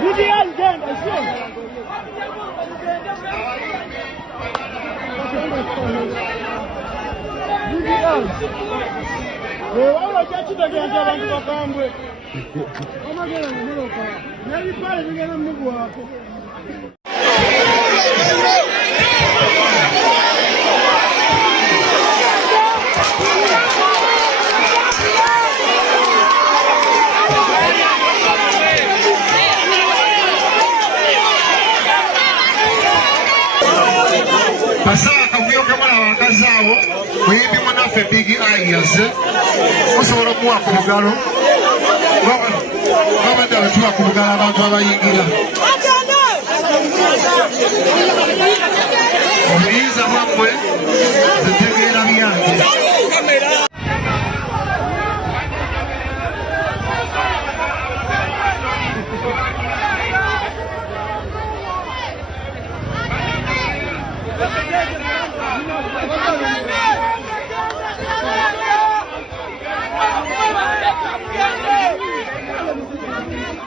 Vidial genda sio. Vidial. Wewe chachi genda abantu bakambwe. Amagera muloka. Nali pale ngena Mungu wako. Pasaka kavuyo kamala wakazao mwimbi mwanafe Big Eyes musobola kuwa ku lugalo babadde tuwa ku lugalo abantu abayingira obuyiza bwammwe zitegeera byange